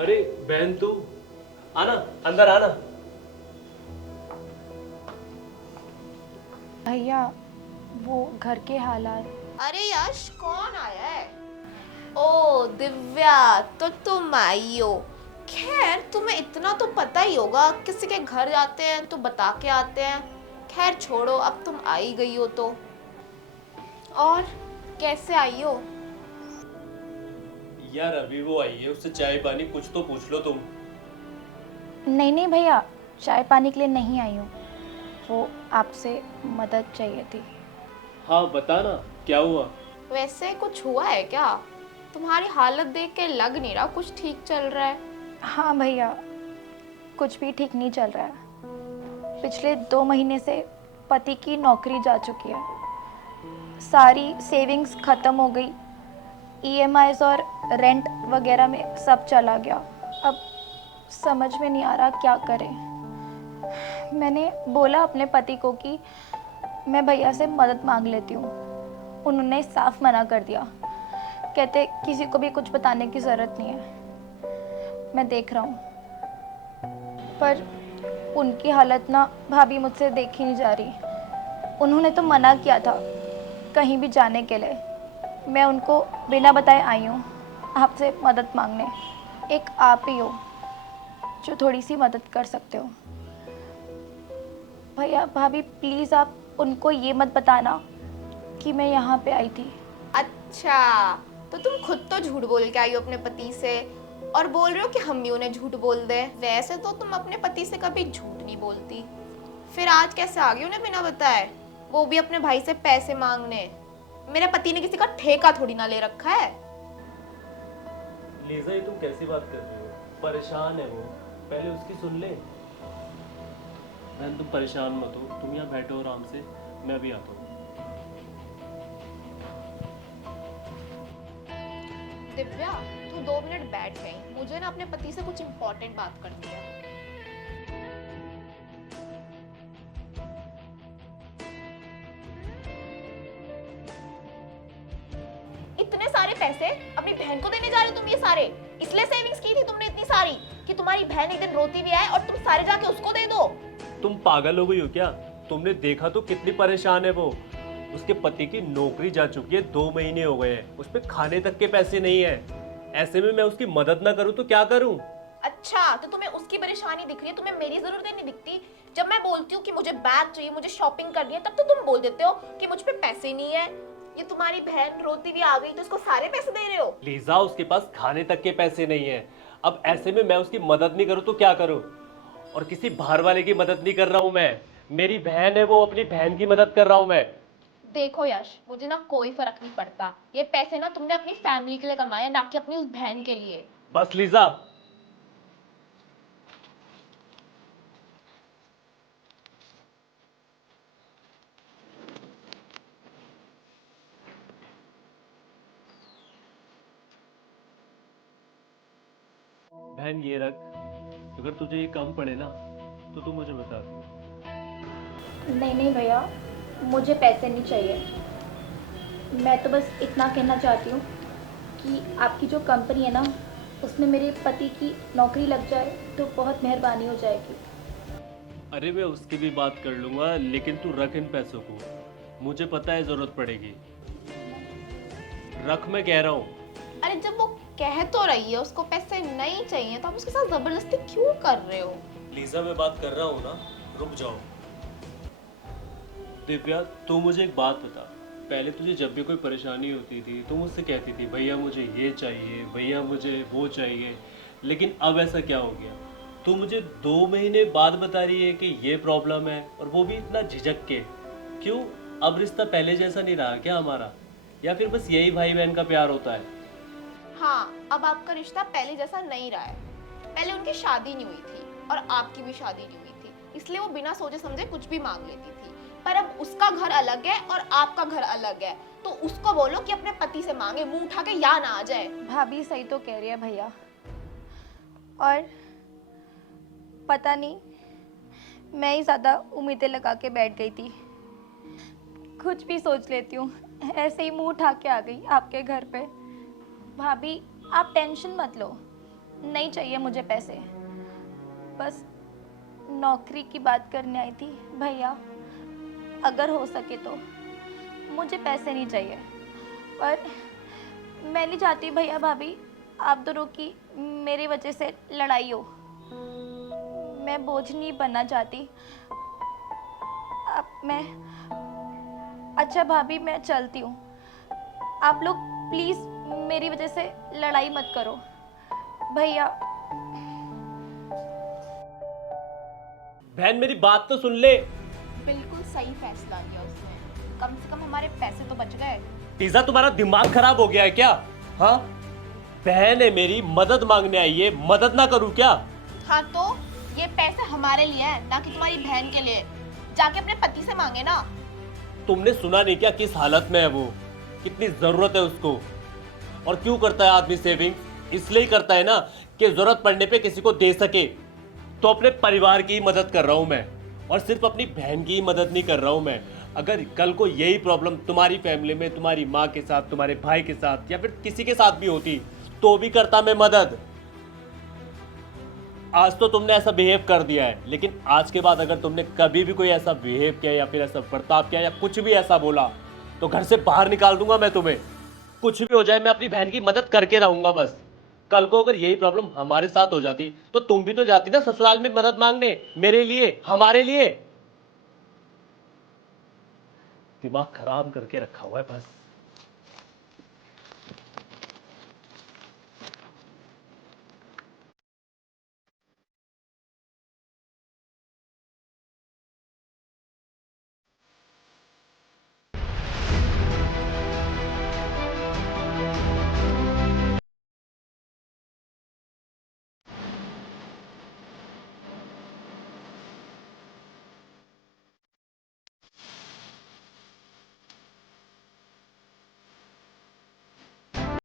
अरे बहन तू आना, अंदर आना। भैया वो घर के हालात। अरे यश, कौन आया है? ओ दिव्या, तो तुम आई हो। खैर, तुम्हें इतना तो पता ही होगा, किसी के घर जाते हैं तो बता के आते हैं। खैर छोड़ो, अब तुम आई गई हो तो। और कैसे आई हो? यार अभी वो आई है, उससे चाय पानी कुछ तो पूछ लो तुम। नहीं नहीं भैया, चाय पानी के लिए नहीं आई हूँ। वो आपसे मदद चाहिए थी। हाँ बता ना, क्या हुआ? वैसे कुछ हुआ है क्या? तुम्हारी हालत देख के लग नहीं रहा कुछ ठीक चल रहा है। हाँ भैया, कुछ भी ठीक नहीं चल रहा है। पिछले 2 महीने से पति की नौकरी जा चुकी है। सारी सेविंग्स ख़त्म हो गई। ईएमआईज और रेंट वगैरह में सब चला गया। अब समझ में नहीं आ रहा क्या करें। मैंने बोला अपने पति को कि मैं भैया से मदद मांग लेती हूँ। उन्होंने साफ मना कर दिया। कहते किसी को भी कुछ बताने की ज़रूरत नहीं है। मैं देख रहा हूँ, पर उनकी हालत ना भाभी मुझसे देखी नहीं जा रही। उन्होंने तो मना किया था कहीं भी जाने के लिए। मैं उनको बिना बताए आई हूँ आपसे मदद मांगने। एक आप ही हो जो थोड़ी सी मदद कर सकते हो। भैया भाभी प्लीज़ आप उनको ये मत बताना कि मैं यहाँ पे आई थी। अच्छा, तो तुम खुद तो झूठ बोल के आई हो अपने पति से, और बोल रहे हो कि हम भी उन्हें झूठ बोल दे। वैसे तो तुम अपने पति से कभी झूठ नहीं बोलती, फिर आज कैसे आ गई उन्हें बिना बताए, वो भी अपने भाई से पैसे मांगने? मेरे पति ने किसी का ठेका थोड़ी ना ले रखा है। लीजा ये तुम कैसी बात कर रही हो? परेशान है वो, पहले उसकी सुन ले। बहन तुम परेशान मत हो, तुम यहाँ बैठो आराम से, मैं अभी आता हूँ। दिव्या, तू 2 मिनट बैठ गई, मुझे ना अपने पति से कुछ इम्पोर्टेंट बात करनी है। इतने सारे पैसे अपनी बहन को देने जा रही हो तुम? ये सारे इसलिए सेविंग्स की थी तुमने इतनी सारी कि तुम्हारी बहन एक दिन रोती भी आए और तुम सारे जाके उसको दे दो? तुम पागल हो गई हो क्या? तुमने देखा तो कितनी परेशान है वो। उसके पति की नौकरी जा चुकी है, 2 महीने हो गए हैं, उस पे खाने तक के पैसे नहीं है। ऐसे में मैं उसकी मदद ना करूं तो क्या करूं? अच्छा, तो तुम्हें उसकी परेशानी दिख रही है, तुम्हें मेरी जरूरतें नहीं दिखती? जब मैं बोलती हूँ कि मुझे बैग चाहिए, मुझे शॉपिंग करनी है, तब तो तुम बोल देते हो कि मुझ पे पैसे नहीं है। ये तुम्हारी बहन रोती भी आ गई तो इसको सारे पैसे दे रहे हो? लीजा उसके पास खाने तक के पैसे नहीं है। अब ऐसे में मैं उसकी मदद नहीं करूं तो क्या करूं? और किसी बाहर वाले की मदद नहीं कर रहा हूं मैं, मेरी बहन है वो, अपनी बहन की मदद कर रहा हूं मैं। देखो यश, मुझे ना कोई फर्क नहीं पड़ता। ये पैसे ना तुमने अपनी फैमिली के लिए कमाए, ना कि अपनी उस बहन के लिए। बस लीजा। बहन ये रख, अगर तुझे ये कम पड़े ना तो तू मुझे बता। नहीं नहीं भैया, मुझे पैसे नहीं चाहिए। मैं तो बस इतना कहना चाहती हूँ कि आपकी जो कंपनी है ना, उसमें मेरे पति की नौकरी लग जाए तो बहुत मेहरबानी हो जाएगी। अरे मैं उसकी भी बात कर लूंगा, लेकिन तू रख इन पैसों को, मुझे पता है जरूरत पड़ेगी। रख, मैं कह रहा हूँ। अरे जब वो कह तो रही है उसको पैसे नहीं चाहिए, तो आप उसके साथ जबरदस्ती क्यों कर रहे हो? लीजा मैं बात कर रहा हूँ ना, रुक जाओ। दिव्या तू मुझे एक बात बता, पहले तुझे जब भी कोई परेशानी होती थी तो मुझसे कहती थी भैया मुझे ये चाहिए, भैया मुझे वो चाहिए, लेकिन अब ऐसा क्या हो गया? तू मुझे 2 महीने बाद बता रही है कि ये प्रॉब्लम है, और वो भी इतना झिझक के। क्यों? अब रिश्ता पहले जैसा नहीं रहा क्या हमारा? या फिर बस यही भाई बहन का प्यार होता है? हाँ, अब आपका रिश्ता पहले जैसा नहीं रहा है। पहले उनकी शादी नहीं हुई थी और आपकी भी शादी नहीं हुई थी, इसलिए वो बिना सोचे समझे कुछ भी मांग लेती थी। पर अब उसका घर अलग है और आपका घर अलग है, तो उसको बोलो कि अपने पति से मांगे, मुंह उठा के या ना आ जाए। भाभी सही तो कह रही है भैया। और पता नहीं, मैं ही ज़्यादा उम्मीदें लगा के बैठ गई थी। कुछ भी सोच लेती हूँ, ऐसे ही मुंह उठा के आ गई आपके घर पे। भाभी आप टेंशन मत लो, नहीं चाहिए मुझे पैसे, बस नौकरी की बात करने आई थी भैया। अगर हो सके तो मुझे पैसे नहीं चाहिए, पर मैं नहीं चाहती भैया भाभी आप दोनों की मेरी वजह से लड़ाई हो। मैं बोझ नहीं बनना चाहती। अब मैं अच्छा भाभी मैं चलती हूँ। आप लोग प्लीज़ मेरी वजह से लड़ाई मत करो भैया। बहन मेरी बात तो सुन ले। बिल्कुल सही फैसला लिया उसने, कम से कम हमारे पैसे तो बच गए। टीजा तुम्हारा दिमाग खराब हो गया है क्या? हाँ, बहन है मेरी, मदद मांगने आई है, मदद ना करूं क्या? हाँ तो ये पैसे हमारे लिए हैं, ना कि तुम्हारी बहन के लिए। जाके अपने पति से मांगे ना। तुमने सुना नहीं क्या किस हालत में है वो, कितनी जरूरत है उसको। और क्यों करता है आदमी सेविंग? इसलिए ही करता है ना कि जरूरत पड़ने पे किसी को दे सके। तो अपने परिवार की ही मदद कर रहा हूं मैं, और सिर्फ अपनी बहन की ही मदद नहीं कर रहा हूं मैं। अगर कल को यही प्रॉब्लम तुम्हारी फैमिली में, तुम्हारी माँ के साथ, तुम्हारे भाई के साथ, या फिर किसी के साथ भी होती, तो भी करता मैं मदद। आज तो तुमने ऐसा बिहेव कर दिया है, लेकिन आज के बाद अगर तुमने कभी भी कोई ऐसा बिहेव किया या फिर ऐसा बर्ताव किया या कुछ भी ऐसा बोला, तो घर से बाहर निकाल दूंगा मैं तुम्हें। कुछ भी हो जाए मैं अपनी बहन की मदद करके रहूंगा बस। कल को अगर यही प्रॉब्लम हमारे साथ हो जाती, तो तुम भी तो जाती ना ससुराल में मदद मांगने, मेरे लिए, हमारे लिए। दिमाग खराब करके रखा हुआ है बस।